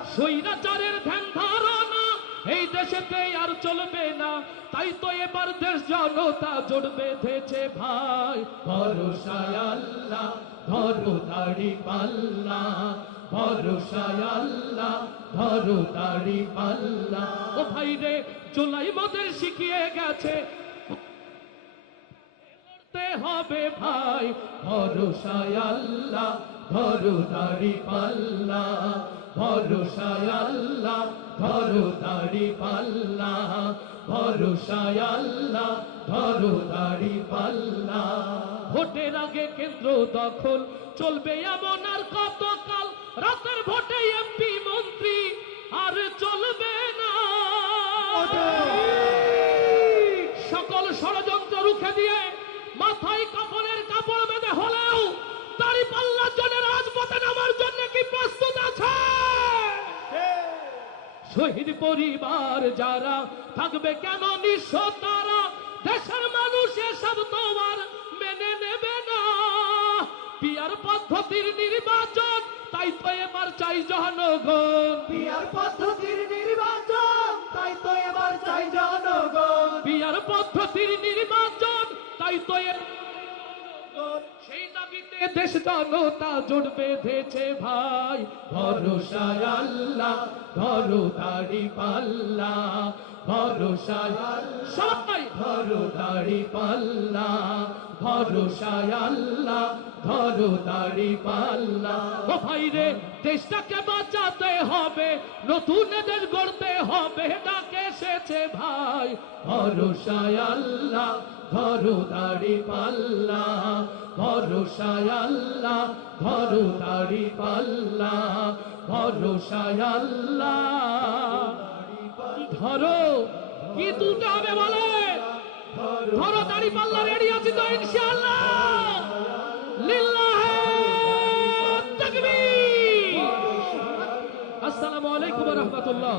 স্বৈরাচারের ধ্যান ধারণা, এই দেশেতে আর চলবে না। তাই তো এবার দেশ জনতা জোট বেঁধেছে ভাই। ভরসায় ধরো দাড়ি পাল্লা। ভরসায় ধরো দাড়ি পাল্লা। ও ভাই রে চুলাই মদের শিখিয়ে গেছে। হবে ভাই। ভরসায় আল্লাহ ধরো দাড়ি পাল্লা ভরসায় আল্লাহ ধরো দাড়ি পাল্লা ভরসায় আল্লাহ ধরো দাড়ি পাল্লা। ভোটের আগে কেন্দ্র দখল চলবে এমন আর কতকাল? রাতের ভোটে এমপি মন্ত্রী আর চলবে না। সকল ষড়যন্ত্র রুখে দিয়ে শহীদ পরিবার যারা থাকবে কেন নিঃস্ব তারা? দেশের মানুষ এসব তোমার মেনে নেবে না। বিয়ার পদ্ধতির নির্বাচন তাই তো এবার চাই জনগণ। বিয়ার পদ্ধতির নির্বাচন তাই তো এবার চাই জনগণ। বিয়ার পদ্ধতির নির্বাচন তাই তো সেই দাবিতে দেশ জনতা জোট বেঁধেছে ভাই। ভরসায় আল্লাহ দাড়ি পাল্লা। ভরসায়। সবাই দাড়ি পাল্লা। ভরসায় আল্লাহ দাড়ি পাল্লা। ভাই রে, দেশটাকে বাঁচাতে হবে নতুন দেশ গড়তে হবে ডাকে এসেছে ভাই। ভরসায় আল্লাহ ধরো দাড়ি পাল্লা। ভরসায় আল্লাহ ধরো দাড়ি পাল্লা ভরসায় আল্লাহ। ধরো, কি তুলতে হবে বলে? ধরো দাড়ি পাল্লা রেডি আছি তো ইনশাআল্লাহ। আসসালামু আলাইকুম রাহমাতুল্লাহ।